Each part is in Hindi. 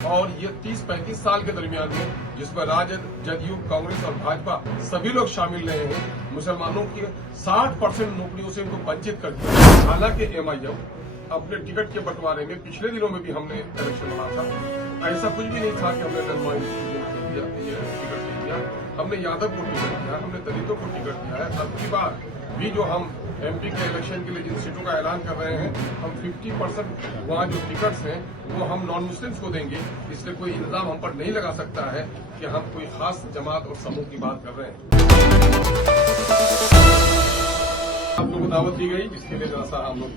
और ये 30-35 साल के दरमियान में जिसमें राजद, जदयू, कांग्रेस और भाजपा सभी लोग शामिल रहे हैं, मुसलमानों की 60% नौकरियों से इनको वंचित कर दिया। हालांकि एमआईएम अपने टिकट के बंटवारे में पिछले दिनों में भी हमने इलेक्शन लड़ा था। ऐसा कुछ भी नहीं था कि हमने टिकट नहीं दिया। हमने यादव को टिकट दिया, हमने दलितों को टिकट दिया है। अब की बार भी जो हम एमपी के इलेक्शन के लिए जिन सीटों का ऐलान कर रहे हैं, हम 50% वहाँ जो टिकट्स हैं वो हम नॉन मुस्लिम्स को देंगे। इसलिए कोई इल्जाम हम पर नहीं लगा सकता है कि हम कोई खास जमात और समूह की बात कर रहे हैं। आप लोगों को दावत दी गई, इसके लिए जरा सा हम लोग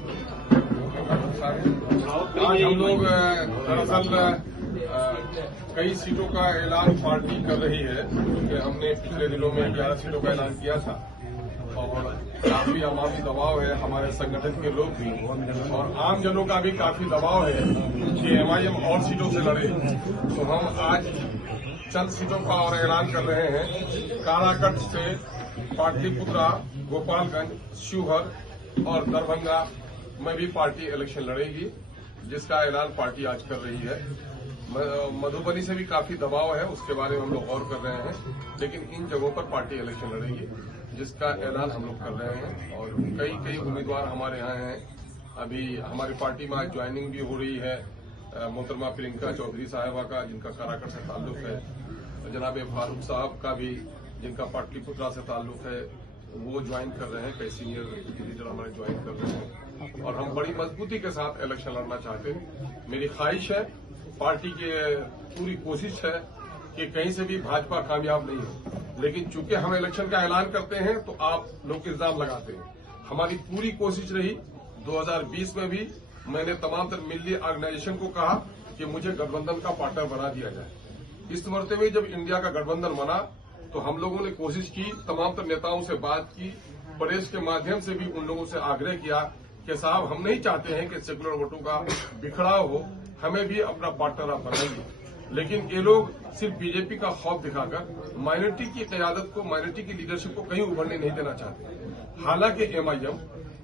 आज हम लोग दरअसल कई सीटों का ऐलान पार्टी कर रही है, क्योंकि हमने पिछले दिनों में 11 सीटों का ऐलान किया था और काफी अवामी दबाव है, हमारे संगठन के लोग भी और आम जनों का भी काफी दबाव है कि एमआईएम और सीटों से लड़े। तो हम आज चंद सीटों का और ऐलान कर रहे हैं। काराकट से पाटलिपुत्रा, गोपालगंज, शिवहर और दरभंगा में भी पार्टी इलेक्शन लड़ेगी, जिसका ऐलान पार्टी आज कर रही है। मधुबनी से भी काफी दबाव है, उसके बारे में हम लोग गौर कर रहे हैं, लेकिन इन जगहों पर पार्टी इलेक्शन लड़ेगी, जिसका ऐलान हम लोग कर रहे हैं। और कई उम्मीदवार हमारे यहाँ हैं। अभी हमारी पार्टी में आज ज्वाइनिंग भी हो रही है मोहतरमा प्रियंका चौधरी साहिबा का, जिनका काराकट से ताल्लुक है, जनाब फारूक साहब का भी, जिनका पाटलिपुत्रा से ताल्लुक है, वो ज्वाइन कर रहे हैं। कई सीनियर लीडर हमारे ज्वाइन कर रहे हैं और हम बड़ी मजबूती के साथ इलेक्शन लड़ना चाहते हैं। मेरी ख्वाहिश है, पार्टी की पूरी कोशिश है कि कहीं से भी भाजपा कामयाब नहीं हो, लेकिन चूंकि हम इलेक्शन का ऐलान करते हैं तो आप लोग इल्जाम लगाते हैं। हमारी पूरी कोशिश रही, 2020 में भी मैंने तमाम तर मिली ऑर्गेनाइजेशन को कहा कि मुझे गठबंधन का पार्टनर बना दिया जाए। इस मरतबे जब इंडिया का गठबंधन बना तो हम लोगों ने कोशिश की, तमाम तर नेताओं से बात की, प्रेस के माध्यम से भी उन लोगों से आग्रह किया कि साहब हम नहीं चाहते हैं कि सेकुलर वोटों का बिखराव हो, हमें भी अपना पार्टनर आप बनाइए। लेकिन ये लोग सिर्फ बीजेपी का खौफ दिखाकर माइनॉरिटी की क़यादत को, माइनॉरिटी की लीडरशिप को कहीं उभरने नहीं देना चाहते। हालांकि एमआईएम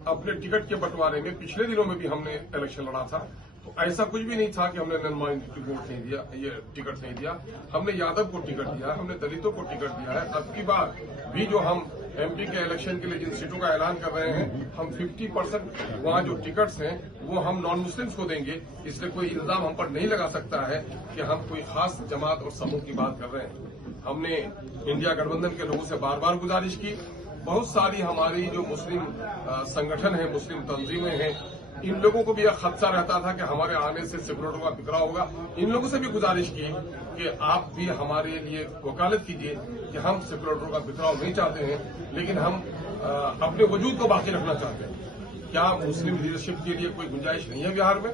अपने टिकट के बंटवारे में पिछले दिनों में भी हमने इलेक्शन लड़ा था, तो ऐसा कुछ भी नहीं था कि हमने नॉन माइनॉरिटी वोट नहीं दिया, ये टिकट नहीं दिया। हमने यादव को टिकट दिया, हमने दलितों को टिकट दिया है। अब की बार भी जो हम एमपी के इलेक्शन के लिए जिन सीटों का ऐलान कर रहे हैं, हम 50% वहाँ जो टिकट्स हैं वो हम नॉन मुस्लिम्स को देंगे। इसलिए कोई इल्जाम हम पर नहीं लगा सकता है कि हम कोई खास जमात और समूह की बात कर रहे हैं। हमने इंडिया गठबंधन के लोगों से बार बार गुजारिश की। बहुत सारी हमारी जो मुस्लिम संगठन है, मुस्लिम तंजीमें हैं, इन लोगों को भी यह खदशा रहता था कि हमारे आने से सेकुलरों का बिखराव होगा। इन लोगों से भी गुजारिश की कि आप भी हमारे लिए वकालत कीजिए कि हम सेकुलरों का बिखराव नहीं चाहते हैं, लेकिन हम अपने वजूद को बाकी रखना चाहते हैं। क्या मुस्लिम लीडरशिप के लिए कोई गुंजाइश नहीं है बिहार में?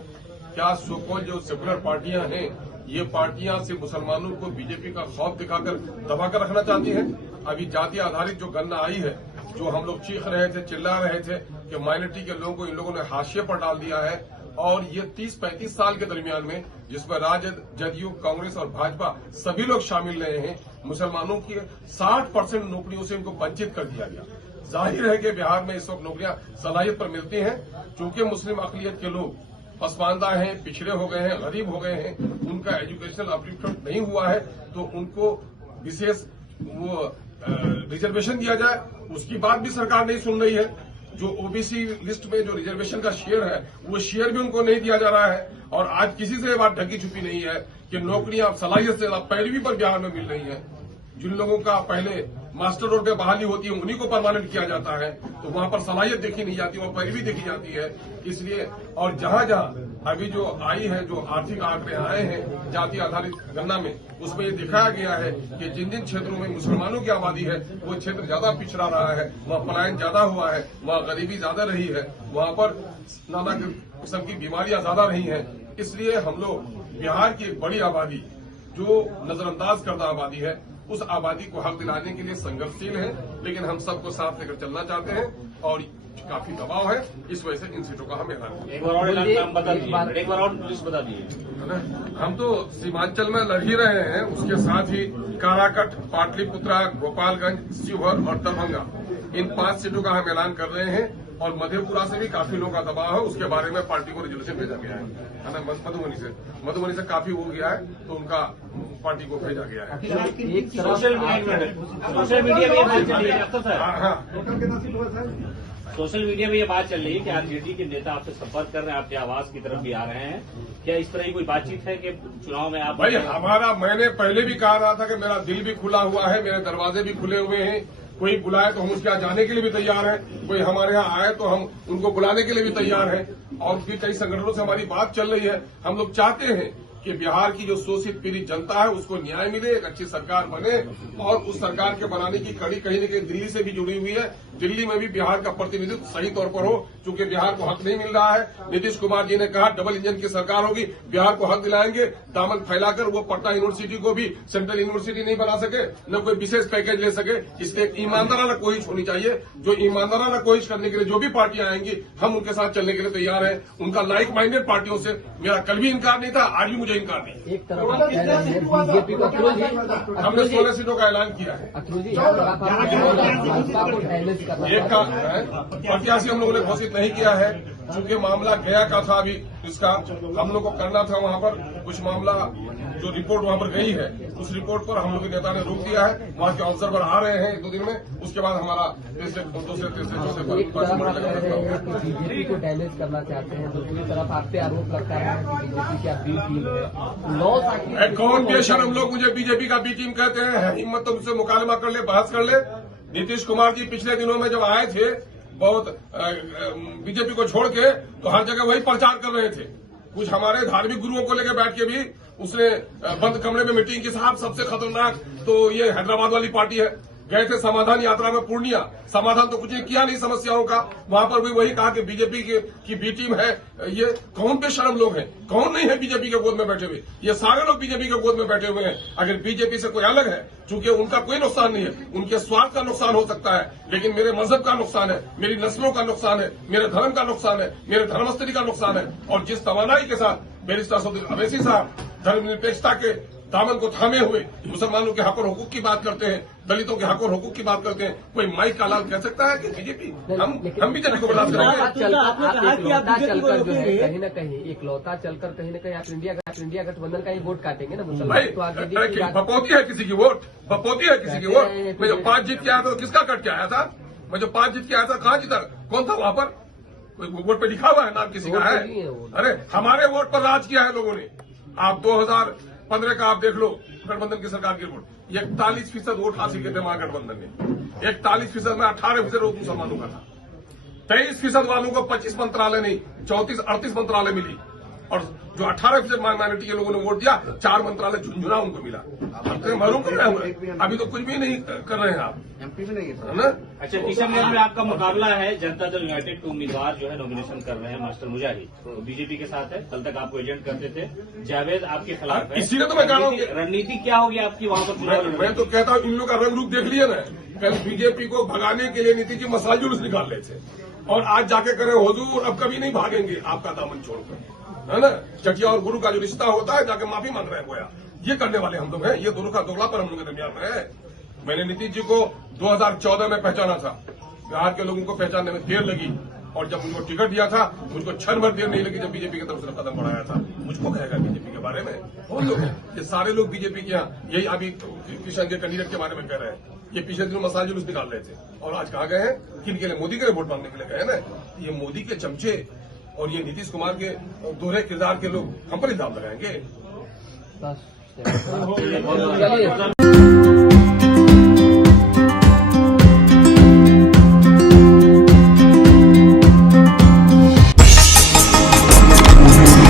क्या सो जो सेकुलर पार्टियां हैं, ये पार्टियां सिर्फ मुसलमानों को बीजेपी का खौफ दिखाकर दबाकर रखना चाहती हैं? अभी जाति आधारित जो गणना आई है, जो हम लोग चीख रहे थे, चिल्ला रहे थे कि माइनॉरिटी के लोगों को इन लोगों ने हाशिए पर डाल दिया है, और ये 30-35 साल के दरमियान में जिसमें राजद, जदयू, कांग्रेस और भाजपा सभी लोग शामिल रहे हैं, मुसलमानों की 60% नौकरियों से इनको वंचित कर दिया गया। जाहिर है कि बिहार में इस वक्त नौकरियां सलाहियत पर मिलती हैं, चूंकि मुस्लिम अकलियत के लोग पसमानदा हैं, पिछड़े हो गए हैं, गरीब हो गए हैं, उनका एजुकेशनल अपलिफ्टमेंट नहीं हुआ है, तो उनको विशेष वो रिजर्वेशन दिया जाए, उसकी बात भी सरकार नहीं सुन रही है। जो ओबीसी लिस्ट में जो रिजर्वेशन का शेयर है, वो शेयर भी उनको नहीं दिया जा रहा है। और आज किसी से ये बात ढकी छुपी नहीं है कि नौकरियां सलाहियत से पैरवी पर बिहार में मिल रही है। जिन लोगों का पहले मास्टर रोड पे बहाली होती है, उन्हीं को परमानेंट किया जाता है, तो वहां पर सलाहियत देखी नहीं जाती, वहां पैरवी देखी जाती है। इसलिए और जहां जहां अभी जो आई है, जो आर्थिक आंकड़े आए हैं जाति आधारित गणना में, उसमें ये दिखाया गया है कि जिन जिन क्षेत्रों में मुसलमानों की आबादी है, वो क्षेत्र ज्यादा पिछड़ा रहा है, वहां पलायन ज्यादा हुआ है, वहां गरीबी ज्यादा रही है, वहां पर नाना किस्म की बीमारियां ज्यादा रही हैं। इसलिए हम लोग बिहार की एक बड़ी आबादी, जो नजरअंदाज करदा आबादी है, उस आबादी को हक दिलाने के लिए संघर्षशील है, लेकिन हम सबको साथ लेकर चलना चाहते हैं और काफी दबाव है, इस वजह से इन सीटों का हम ऐलान एक बार और नाम बता दीजिए, एक बार और लिस्ट बता दीजिए। हम तो सीमांचल में लड़ ही रहे हैं, उसके साथ ही काराकट, पाटलिपुत्रा, गोपालगंज, शिवहर और दरभंगा, इन 5 सीटों का हम ऐलान कर रहे हैं। और मधेपुरा से भी काफी लोगों का दबाव है, उसके बारे में पार्टी को रेजोल्यूशन भेजा गया है ना। मधुबनी से काफी हो गया है, तो उनका पार्टी को भेजा गया है। सोशल मीडिया में ये बात चल रही है अख्तर साहब, सोशल मीडिया में ये बात चल रही है कि आरजेडी के नेता आपसे संपर्क कर रहे हैं, आपके आवास की तरफ भी आ रहे हैं। क्या इस तरह की कोई बातचीत है कि चुनाव में आप? भाई मैंने पहले भी कहा रहा था कि मेरा दिल भी खुला हुआ है, मेरे दरवाजे भी खुले हुए हैं। कोई बुलाए तो हम उसके यहाँ जाने के लिए भी तैयार हैं, कोई हमारे यहाँ आए तो हम उनको बुलाने के लिए भी तैयार हैं। और भी कई संगठनों से हमारी बात चल रही है। हम लोग चाहते हैं कि बिहार की जो शोषित पीड़ित जनता है उसको न्याय मिले, एक अच्छी सरकार बने, और उस सरकार के बनाने की कड़ी कहीं न कहीं दिल्ली से भी जुड़ी हुई है। दिल्ली में भी बिहार का प्रतिनिधित्व सही तौर पर हो, क्योंकि बिहार को हक नहीं मिल रहा है। नीतीश कुमार जी ने कहा डबल इंजन की सरकार होगी, बिहार को हक दिलाएंगे। दामन फैलाकर वो पटना यूनिवर्सिटी को भी सेंट्रल यूनिवर्सिटी नहीं बना सके, न कोई विशेष पैकेज ले सके। इसलिए ईमानदाराना कोशिश होनी चाहिए। जो ईमानदाराना कोशिश करने के लिए जो भी पार्टियां आएंगी, हम उनके साथ चलने के लिए तैयार हैं। उनका लाइक माइंडेड पार्टियों से मेरा कल भी इनकार नहीं था, आज भी मुझे इनकार नहीं। एक तरफ बीजेपी को हमने 16 सीटों का ऐलान किया है। एक का प्रत्याशी हम लोगों ने घोषित नहीं किया है, क्योंकि मामला गया का था। अभी इसका हम लोग को करना था वहां पर कुछ मामला, जो रिपोर्ट वहां पर गई है, उस रिपोर्ट पर हम लोग के नेता ने रोक दिया है। वहां के ऑब्जर्वर आ रहे हैं 1-2 दिन में, उसके बाद हमारा दूसरे बीजेपी को डैमेज करना चाहते हैं। दूसरी तरफ आप पे आरोप लगता है कि बीजेपी की बी टीम है। कौन बेशरम लोग मुझे बीजेपी का बी टीम कहते हैं? हिम्मत तो मुझसे मुकालमा कर ले, बहस कर ले। नीतीश कुमार जी पिछले दिनों में जब आए थे, बहुत बीजेपी को छोड़ के, तो हर जगह वही प्रचार कर रहे थे। कुछ हमारे धार्मिक गुरुओं को लेकर बैठ के भी उसने बंद कमरे में मीटिंग की। साहब सबसे खतरनाक तो ये हैदराबाद वाली पार्टी है। गए थे समाधान यात्रा में पूर्णिया, समाधान तो कुछ नहीं किया नहीं समस्याओं का। वहां पर भी वही कहा कि बीजेपी की बी टीम है। ये कौन बेशरम लोग हैं? कौन नहीं है बीजेपी के गोद में बैठे हुए? ये सारे लोग बीजेपी के गोद में बैठे हुए हैं। अगर बीजेपी से कोई अलग है, चूंकि उनका कोई नुकसान नहीं है, उनके स्वार्थ का नुकसान हो सकता है, लेकिन मेरे मजहब का नुकसान है, मेरी नस्लों का नुकसान है, मेरे धर्म का नुकसान है, मेरे धर्मस्थली का नुकसान है। और जिस तवानाई के साथ बैरिस्टर असदुद्दीन अवैसी साहब धर्मनिरपेक्षता के दामन को थामे हुए मुसलमानों के हक और हुकूक की बात करते हैं, दलितों के हक और हुकूक की बात करते हैं, कोई माइक का लाल कह सकता है कि बीजेपी? हम बीजेपी को बर्दाश्त करेंगे? कहीं न कहीं इकलौता चलकर कहीं न कहीं आप इंडिया गठबंधन का ही वोट काटेंगे ना मुसलमान। बपौती है किसी की वोट, बपौती है किसी की वोट। मैं जो 5 जीत के आया था तो किसका कट के आया था? मैं जो 5 जीत के आया था कहां जीता? कौन था वहां पर? वोट पे लिखा हुआ है नाम किसी का है? अरे हमारे वोट पर राज किया है लोगों ने। आप 2015 का आप देख लो, गठबंधन की सरकार की वोट 41% वोट हासिल किए थे महागठबंधन ने। 41% में 18% वोट मुसलमानों का था। 23% वालों को 25 मंत्रालय नहीं 34-38 मंत्रालय मिली, और जो 18% माइनॉरिटी के लोगों ने वोट दिया, 4 मंत्रालय झुंझुना उनको मिला। महरूम कर रहे हुए, अभी तो कुछ भी नहीं कर रहे हैं आप, एमपी में नहीं है ना? अच्छा, किशनगंज में आपका मुकाबला है, जनता दल यूनाइटेड के उम्मीदवार जो है नॉमिनेशन कर रहे हैं मास्टर मुजाहिद, तो बीजेपी के साथ है। कल तक आपको एजेंट करते थे, जावेद आपके खिलाफ है। इसीलिए तो मैं कह रहा हूँ रणनीति क्या होगी आपकी वहां पर? मैं तो कहता हूँ इन लोग का रंग रूप देख लिया ना। कल बीजेपी को भगाने के लिए नीतीश जी मसाल जुलूस निकाल रहे थे, और आज जाके करें हुजूर अब कभी नहीं भागेंगे आपका दामन छोड़कर, है ना? चटिया और गुरु का जो रिश्ता होता है, जाके माफी मांग रहे हैं गोया। ये करने वाले हम लोग हैं। ये दोनों का दोगला पर हम लोग के दरमियान में है। मैंने नीतीश जी को 2014 में पहचाना था। बिहार के लोगों को पहचानने में देर लगी, और जब उनको टिकट दिया था मुझको क्षण भर देर नहीं लगी जब बीजेपी की तरफ से कदम बढ़ाया था। मुझको कहेगा बीजेपी के बारे में? कौन लोग हैं ये सारे लोग बीजेपी के यहाँ? यही अभी किशन के कैंडिडेट के बारे में कह रहे हैं। ये पिछले दिनों मसाल जुलूस निकाल रहे थे, और आज कहा गए हैं किन के लिए? मोदी के लिए वोट मांगने के लिए गए ना। ये मोदी के चमचे और ये नीतीश कुमार के दोहरे किरदार के लोग हम पर इल्जाम लगाएंगे।